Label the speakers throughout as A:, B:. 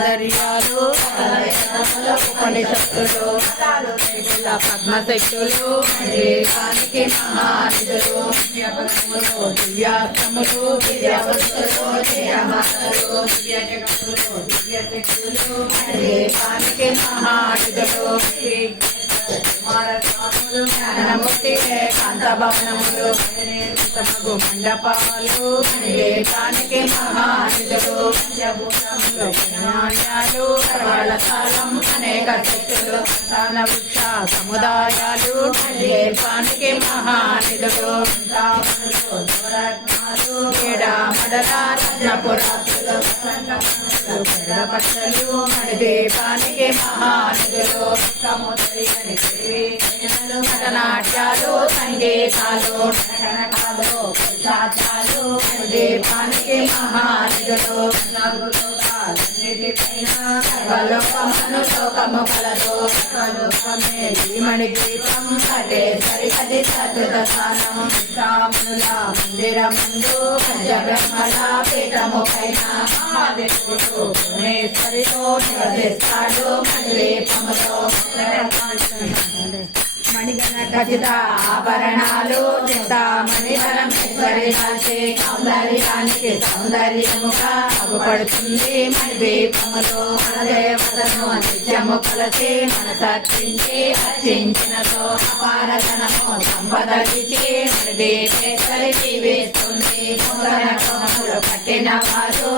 A: సౌందర్యాలు ఉపనిషత్తులు ఇలా పద్మశక్తులు దేశానికి మహానిధులు దివ్యాస్తములు దివ్యవస్తులు దివ్యమాతలు దేశానికి మహానిధులు జ్ఞానముక్తి కాంతభవనములు తమగు మండపాలు మహానిధులు పంచభూతములు అనేక శక్తులు దాన వృక్ష సముదాయాలు దేశానికి మహానిధులు నవరత్నాలు ఏడా మడల రత్నపురాసులు పచ్చలు మన దేశానికి మహానిధులు సముద్రి నటనాట్యాలు సంగీతాలు నటనకాలు శాస్త్రాలు దేశానికి మహానిధులు సర్వలోకమను లోకము కలదు సర్వలోకమే ధీమణి గీతం కటే సరిహది సతుత స్థానం రాముల మందిరమందు పంచబ్రహ్మల పీఠము పైన మహాదేవుడు భువనేశ్వరితో నివసిస్తాడు మండలీపములో ఖచ్చిత ఆభరణాలు చింతామణి పరమేశ్వరి దాల్చే సౌందర్యానికి సౌందర్యముగా అగుపడుతుంది మన దీపములో మన దేవతను నిత్యము కలిసి మనసర్పించి అర్చించినతో అపారధనము సంపదలిచి మన దీపేశ్వరి జీవిస్తుంది పట్టిన వారు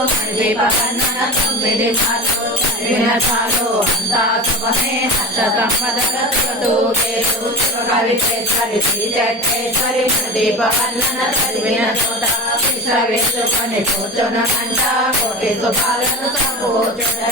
A: మన తొమ్మిది సార్లు చదివిన చాలు అంతా శుభమే హర్ష సంపదలతో పేరు కవితేశ్వరి శ్రీచేశ్వరి ప్రదీప వల్లన చదివిన చోట విశ్వ కూర్చున్న కంట కోటి శుభాలను సంపూర్ణ